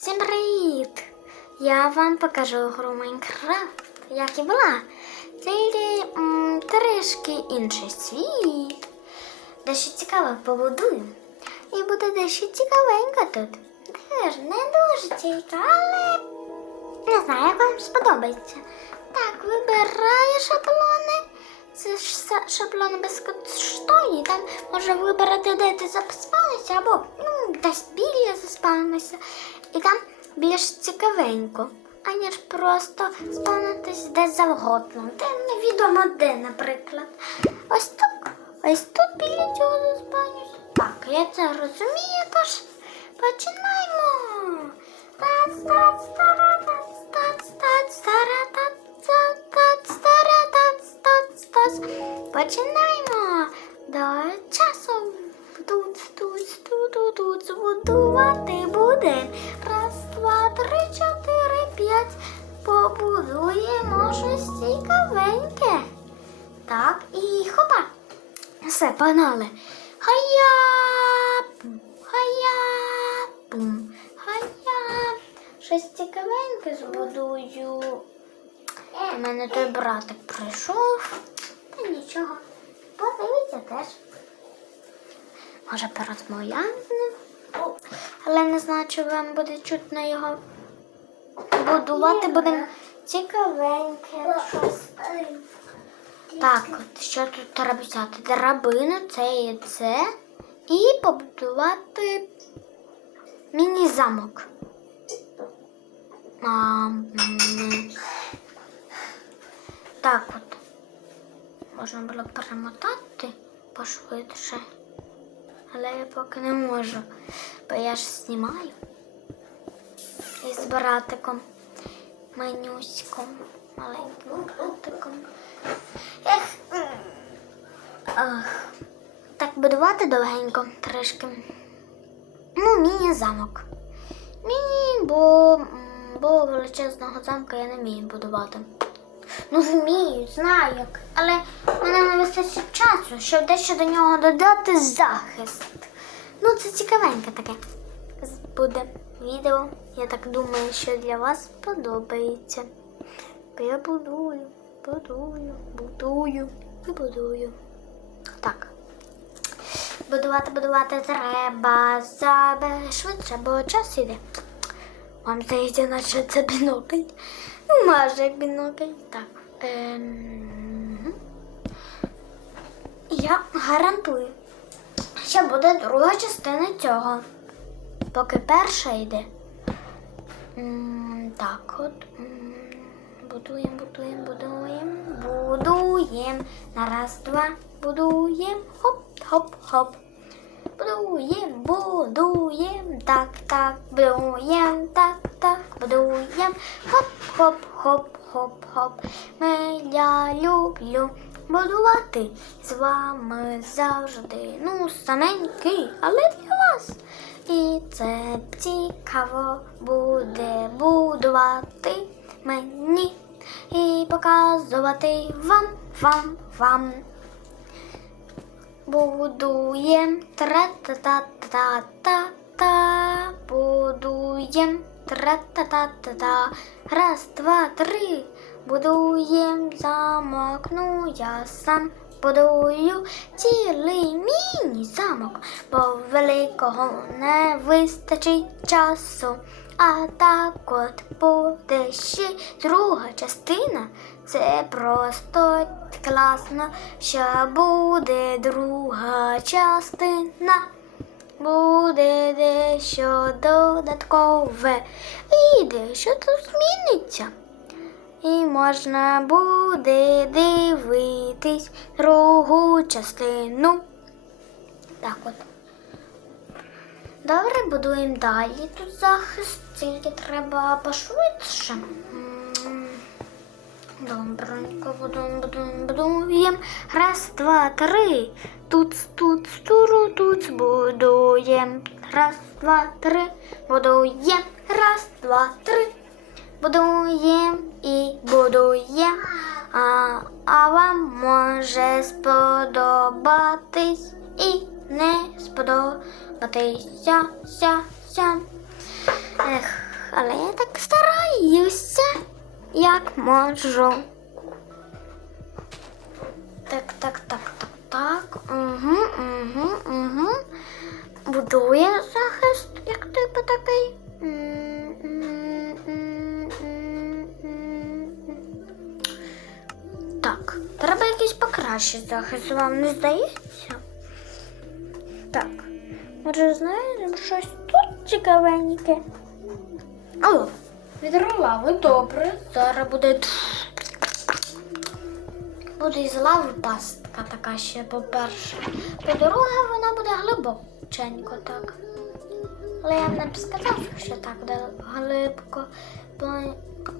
Всім привіт! Я вам покажу гру Майнкрафт, як і була. Тільки трішки інший світ. Дещо цікаве побудую. І буде дещо цікавенько тут. Теж не дуже цікаво, але не знаю, як вам сподобається. Так, вибираю шаблони. Це ж шаблони безкоштовні. Там можна вибрати, де ти заспалися, або ну, десь біля заспалимося. І там більш цікавенько, аніж просто спонитись де завгодно. Де невідомо де, наприклад. Ось так. Ось тут біля цього. Так, я це розумію, тож Може порозмовляємо з ним? Але не знаю, чи вам буде чутно його будувати будемо цікавеньке щось. Так, от що тут треба взяти? Драбину, це і це. І побудувати міні-замок. Так от. Можна було перемотати пошвидше. Але я поки не можу, бо я ж знімаю. Із братиком, манюськом, маленьким братиком. Ех. Ах. Так будувати довгенько трішки. Ну, міні-замок. Міні, бо, бо величезного замка я не вмію будувати. Ну, вмію, знаю як. Але мене не вистачить часу, щоб дещо до нього додати захист. Ну, це цікавеньке таке буде відео. Я так думаю, що для вас сподобається. Бо я будую, будую, будую і будую. Так. Будувати, будувати треба себе швидше, бо час іде. Вам здається, наче це бінокль. Ну, майже бінокль. Так. Ем... Я гарантую, що буде друга частина цього. Поки перша йде. Так, от. Будуємо, будуємо, будуємо, будуємо. На раз, два, будуємо. Хоп, хоп, хоп. Будуємо, будуємо, так, так, будуємо, так, так, будуємо, хоп, хоп, хоп, хоп, хоп. Ми я люблю будувати з вами завжди. Ну, саменький, але для вас. І це цікаво буде будувати мені і показувати вам, вам, вам. Будуєм тра-та-та-та-та-та, будуєм тра-та-та-та-та. Раз, два, три. Будуєм замок, ну я сам будую цілий міні-замок, бо великого не вистачить часу. А так от буде ще друга частина. Це просто класно, що буде друга частина. Буде дещо додаткове і дещо тут зміниться. І можна буде дивитись другу частину. Так от. Добре, будуємо далі. Тут захист, тільки треба пошвидше. Добренько, будуємо, будуємо, будуємо. Раз, два, три. Тут, тут, туру, тут будуємо. Раз, два, три. Будуємо. Раз, два, три. Будуємо і будуємо. А, а вам може сподобатись і не сподобатися. Ся, ся. Ех, але я так стараюся, як можу. Так, так, так, так, так. Угу, угу, угу. Будує захист, як типу такий. Так, треба якийсь покращий захист, вам не здається? Так. Може, знаєте, щось тут цікавеньке? О, відро добре. Зараз буде. Буде із лави пастка така ще, по-перше. По-друге, вона буде глибоченько так. Але я б не б сказав, що так буде глибко.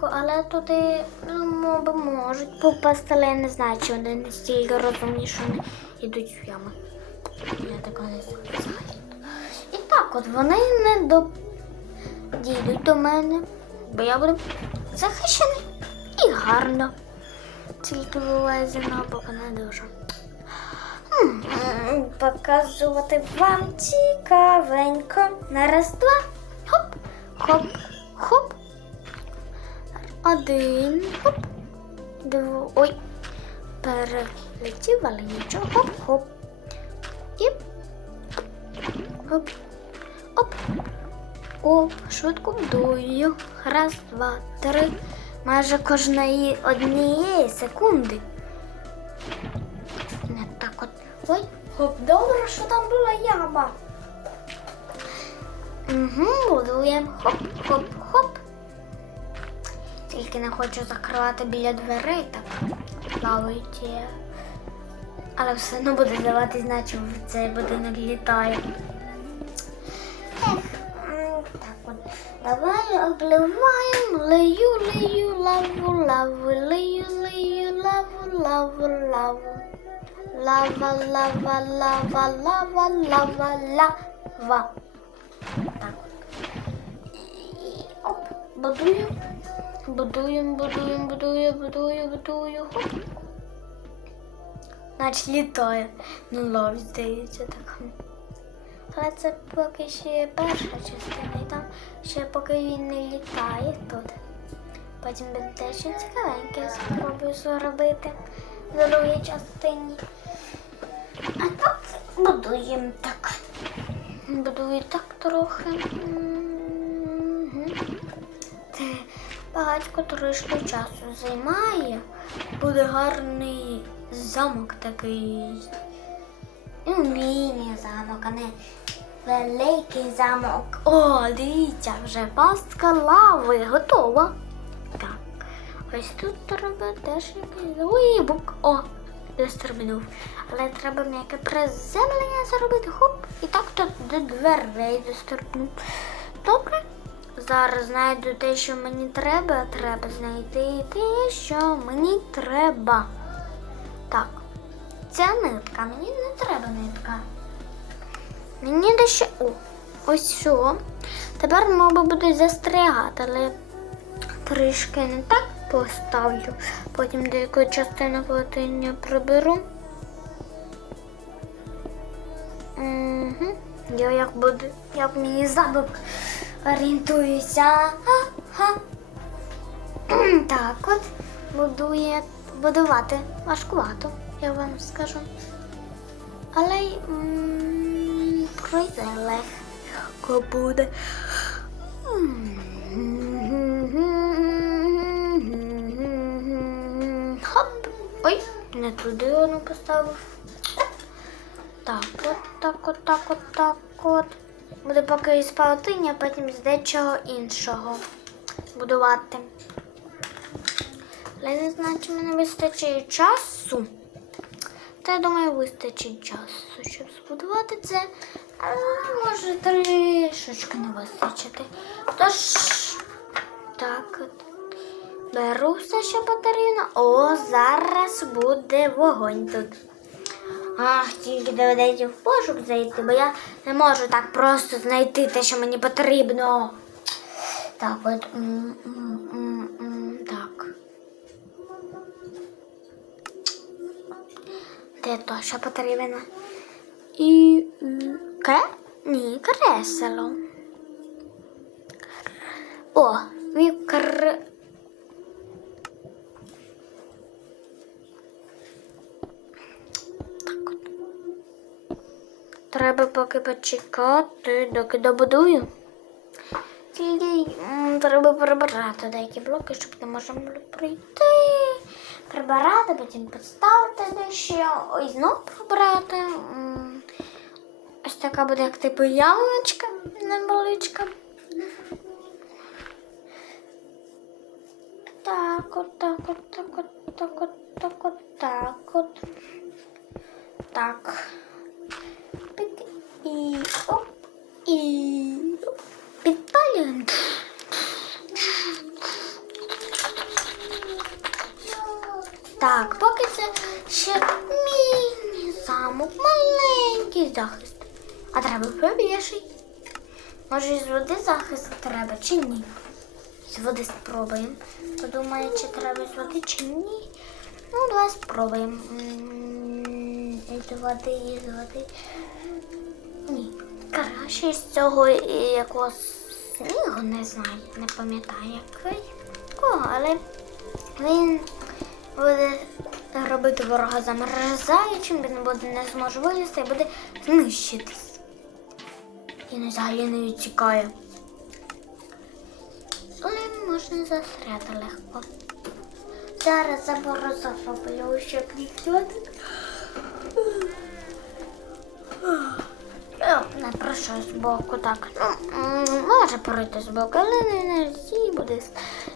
Але туди ну, моби можуть попасти, але я не знаю, чи вони настільки розумні, що вони йдуть в ями. Я такого не знаю. І так от вони не до... дійдуть до мене, бо я буду захищений і гарно. Тільки вилазі на бок не дуже. Показувати вам цікавенько. На раз, два. Хоп, хоп, хоп. Один. Хоп. Дво. Ой. Перелетів, але нічого. Хоп, хоп. І. Оп. Оп. Оп. Швидко вдую. Раз, два, три. Майже кожної однієї секунди. Не так от. Ой, хоп, добре, що там була яма. Угу, будуємо. Хоп, хоп, хоп. Тільки не хочу закривати біля дверей, так плавають. Але все одно буде здаватись, наче цей будинок літає. Обливаємо, лию, лию, лаву, лаву, лию, лию, лаву, лаву, лаву. Лава, лава, лава, лава, лава, лава. Так. І оп, будую. Будуємо, будуємо, будую, будую, будую. Хоп. Наче літає. Ну, лов, здається, так. Але це поки ще перша частина, і там ще поки він не літає тут. Потім буде дещо цікавеньке спробую зробити в другій частині. А так будуємо так. Будую так трохи. Це багатько трошки часу займає. Буде гарний замок такий. Ну, міні-замок, а не великий замок. О, дивіться, вже пастка лави готова. Так. Ось тут треба теж якийсь вибук. О, застрибнув. Але треба м'яке приземлення зробити. Хоп. І так тут до дверей дострибнув. Добре. Зараз знайду те, що мені треба. Треба знайти те, що мені треба. Так. Ця нитка, мені не треба нитка. Мені дещо. О, ось що. Тепер моби будуть застрягати, але трішки не так поставлю. Потім деяку частину платиння приберу. Угу. Я як буду, як мені забув орієнтуюся. Ха-ха. Так от будує будувати важкувато, я вам скажу. Але пройде легко буде. Хоп. Ой, не туди воно поставив. Так, от так, от так, от так от. Буде поки із паутині, а потім з дечого іншого будувати. Але не знаю, чи мені вистачить часу. Та я думаю, вистачить часу, щоб збудувати це. Але може трішечки не вистачити. Тож, так от. Беру все, що потрібно. О, зараз буде вогонь тут. Ах, тільки доведеться в пошук зайти, бо я не можу так просто знайти те, що мені потрібно. Так, от. м, м, м, Так. То, що потрібно? І. Ке? Ні, кресело. О, мікро... Так. Треба поки почекати, доки добудую. Треба прибирати деякі блоки, щоб не можна було пройти. Прибирати, потім підставити дещо, і знов прибирати. Ось така буде як типу ямочка невеличка. Так от, так от, так от, так от, Так, поки це ще міні замок, маленький захист. А треба побільший. Може, із води захист треба чи ні? З води спробуємо. Подумає, чи треба з води чи ні. Ну, давай спробуємо. Із води, із води. Ні. Краще з цього якогось снігу не знаю, не пам'ятаю який. Кого, але він буде робити ворога замерзаючим, він буде не зможе вилізти і буде знищитись. І взагалі не відтікає. Але можна застряти легко. Зараз забору захоплю, щоб ніхто Е, Не пройшов з боку, так. Ну, може пройти з боку, але не всі буде.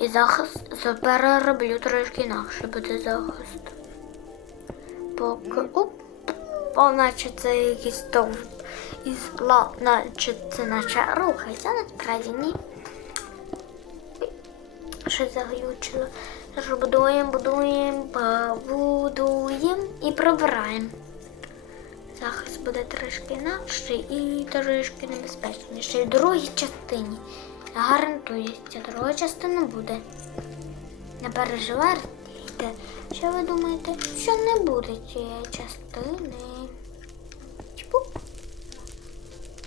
І захист перероблю трошки інакше буде захист. Поки. Оп. О, наче це якийсь стовп із ла, наче це наче рухається, насправді ні. Щось заглючило. Тож будуємо, будуємо, побудуємо і прибираємо. Захист буде трішки інакший і трішки небезпечніший. В другій частині. Я ця друга частина буде. Не переживайте. Що ви думаєте? Що не буде цієї частини? Чпук.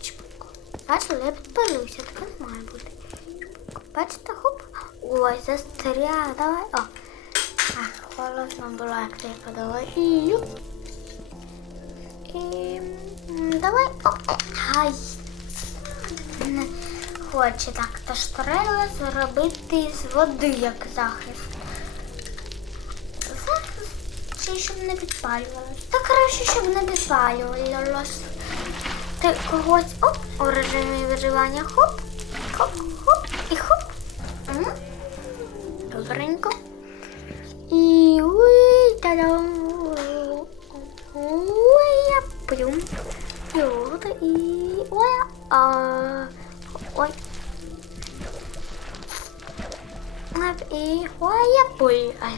Чпук. Бачили, я підпалився, таке має бути. Чпук. Бачите, хоп. Ой, застряг, давай. О. Ах, холодно було, як ти подала. І. І давай. О, ай. Хоче так. Тож треба зробити з води як захист. Захист чи щоб не підпалювалося? Та краще, щоб не підпалювалося. Ти когось оп, у режимі виживання хоп, хоп, хоп і хоп. М. Добренько. І уй, та-дам. Ой, я плюм. І от, і ой, а, Ап, І пуль. Ай,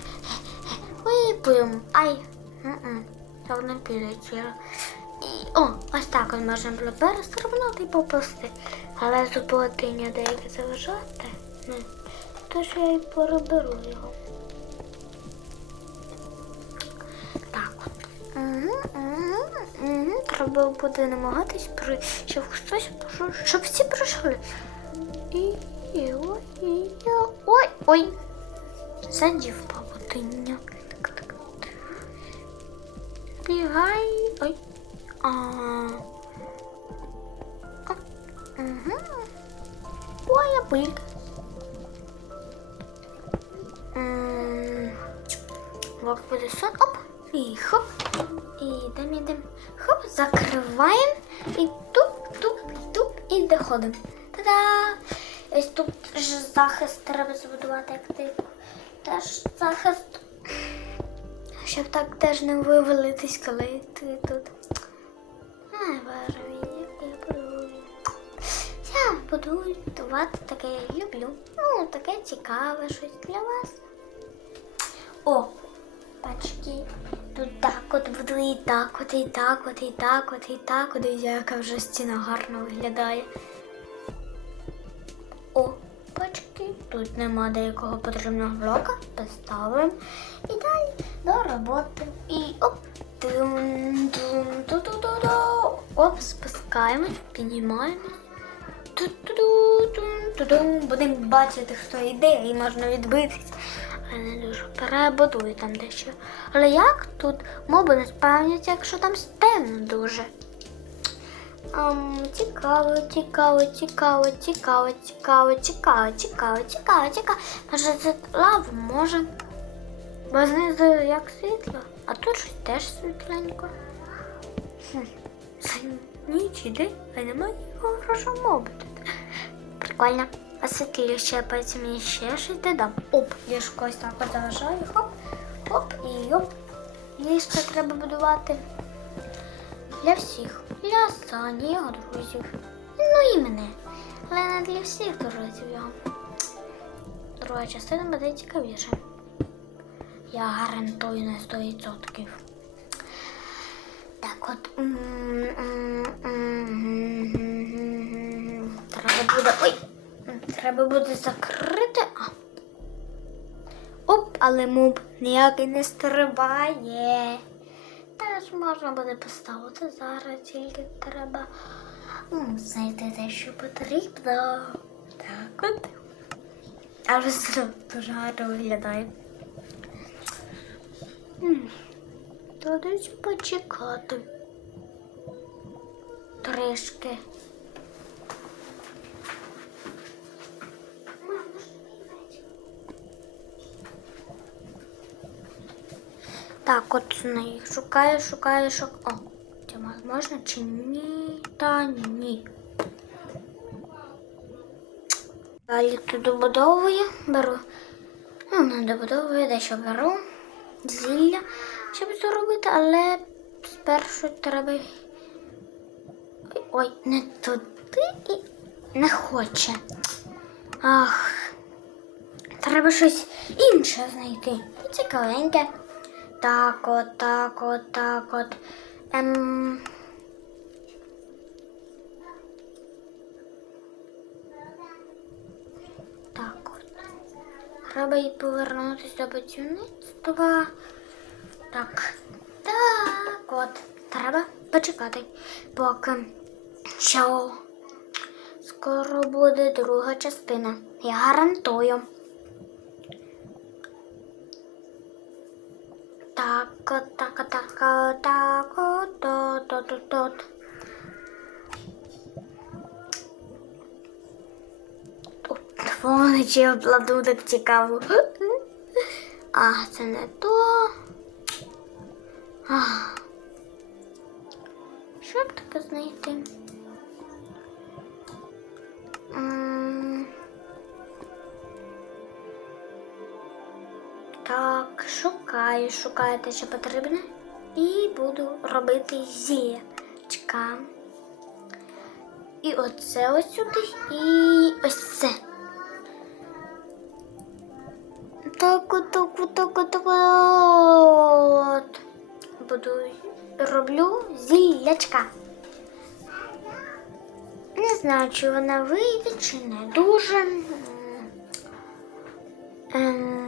ой. Ай. Не підлетіло. І, о, ось так от можна було перестрибнути і попусти. Але зуботиня деякі заважати. Тож я і переберу його. Так от. Угу. Треба буде намагатись, щоб хтось щоб всі пройшли. І, і, і, я, ой, ой. Задів павутиння. Бігай. Ой. А. А, Угу. Ой, я пилька. М, Вок буде сон. Оп. І хоп. І йдемо, йдемо. Хоп, закриваємо. І туп, туп, туп, і доходимо. Захист треба збудувати типу. Теж захист. Щоб так теж не вивалитись, коли ти тут. Я буду. Будувати таке я люблю. Ну, таке цікаве щось для вас. О, бачки. Тут так от буду і так, от, і так, от, і так, от, і так, от, і яка вже стіна гарно виглядає. Тут нема деякого потрібного блока. Поставимо. І далі до роботи. І оп. Тун, ту ту ту ту Оп, спускаємось, піднімаємо. Ту-ту-ду, тун, Туди будемо бачити, хто йде, і можна відбитись. Але не дуже перебудую там дещо. Але як тут моби не спавняться, якщо там темно дуже? Ам, цікаво, цікаво, цікаво, цікаво, цікаво, цікаво, цікаво, цікаво, цікаво. Може це лава може. Бо знизу як світло, а тут щось теж світленько. Хм. Ніч іде, а немає хорошого моби тут. Прикольно. Освітлю ще потім мені ще щось додам. Оп, я ж когось так заважаю. Хоп, хоп і йоп. Ліжка треба будувати. Для всіх. Для Сані, його друзів. Ну і мене. Але не для всіх друзів його. Друга частина буде цікавіше. Я гарантую на 100%. Так от. Треба буде. Ой! Треба буде закрити. Оп, але муб ніякий не стрибає. Теж можна буде поставити зараз, тільки треба м, знайти те, що потрібно. Так от. Але все дуже гарно виглядає. Тут почекати. Трішки. Так, от знаю. Шукаю, шукаю, шукаю. О, можна чи ні? Та ні. Далі тут добудовую, беру. Ну, не добудовую, дещо беру. Зілля, щоб це робити, але спершу треба. Ой, не туди і не хоче. Ах. Треба щось інше знайти. Цікавеньке. Так от, так от, так от. Ем... Так от. Треба і повернутися до працівництва. Так. Так от. Треба почекати, поки що скоро буде друга частина. Я гарантую. Так, от, так, от, так, от, так, от, то, то, то, то. Чи обладунок цікаво. А, це не то. А. Що б таке знайти? Так, шукаю, шукаю те, що потрібне. І буду робити зілячка. І оце ось сюди, і ось це. Так, от, так, от, так, от, так, от. Буду роблю зілячка. Не знаю, чи вона вийде, чи не дуже. Ем,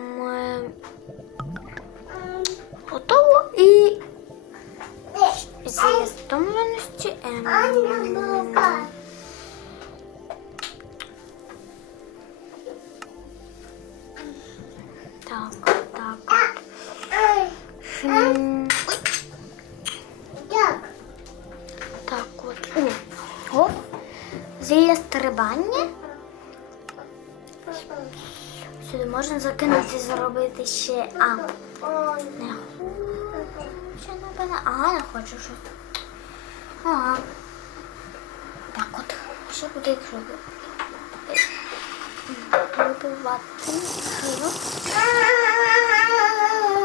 купити ще. А, не Що не Ага, не хочу щось. Ага. Так от. Ще буде кругу. Вибивати криво.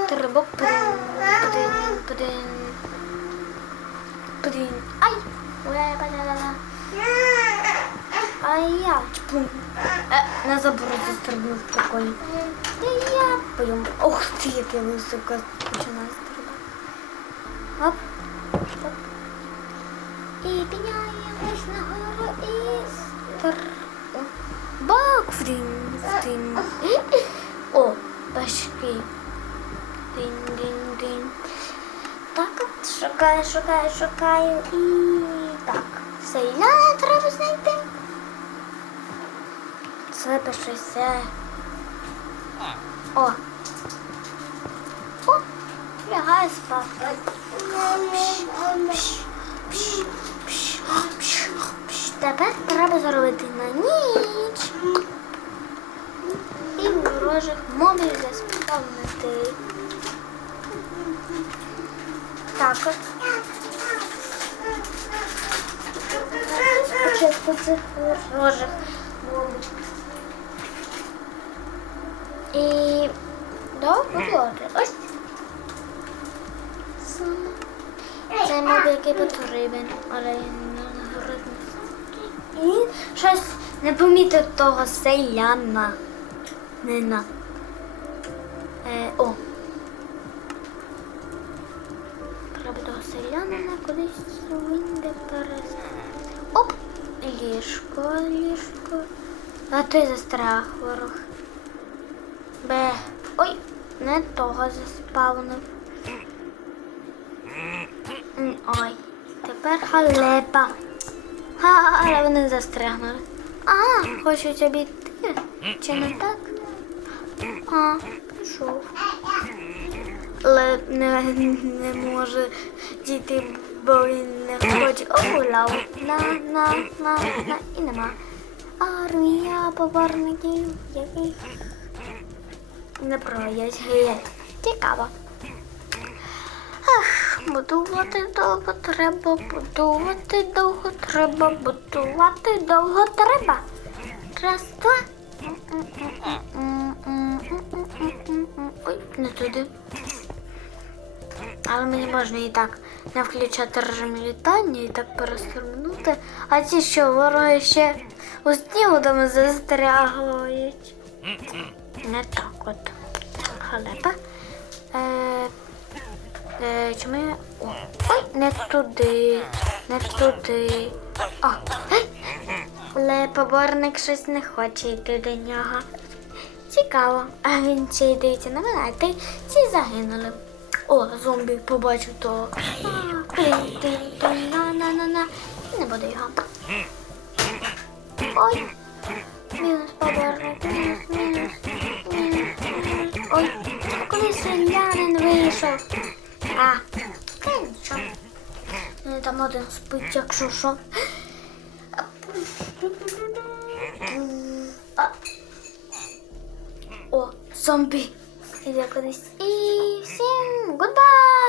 Треба прин... Прин... Ай! Ой, ай, ай, ай, я, чпунь. Е, на забору застрибнув прикольно. Та я пойом. Ох ти, як я високо починаю стрибати. Оп. Оп. І підняємось нагору і стр... О, Бак фрін, фрін. О, башки. Дин-дин-дин. Так шукаю, шукаю, шукаю і так. Все, і треба знайти. Щось. все. О. О, лягай спати. Тепер треба зробити на ніч. І ворожих мобів заспавнити. Так от. Спочатку цих ворожих мобів. І довго ось. Це моб, який потрібен, але не говорить. І щось не помітив того селяна. Нина. Е, о. Треба того селянина кудись винде перес. Оп! Ліжко, ліжко. А ти застряг ворог. Бе. Ой, не того заспавнив. Ой, тепер халепа. Ха, але вони застрягнули. А, хочуть обійти. Чи не так? А, пішов. Але не, не може дійти, бо він не хоче. О, лав. На, на, на, на. І нема. Армія поборників, яких не проявлять геть. Цікаво. Ах, будувати довго треба, будувати довго треба, будувати довго треба. Раз, два. Ой, не туди. Але мені можна і так не включати режим літання і так перестрибнути. А ті, що вороги ще у снігу там застрягують. Не так от. Халепа. Е, е, чому я... Ой, не туди, не туди. О! Але поборник щось не хоче йти до нього. Цікаво. А він ще й дивиться на мене, а ти ці загинули. О, зомбі побачив то. На-на-на-на. Не буде його. Ой. Мінус поборник, мінус, мінус, мінус. Ой, коли селянин вийшов. А, та нічого. Ну, Там один спить, якщо що. А. О, зомбі. Іде кудись. І всім гудбай!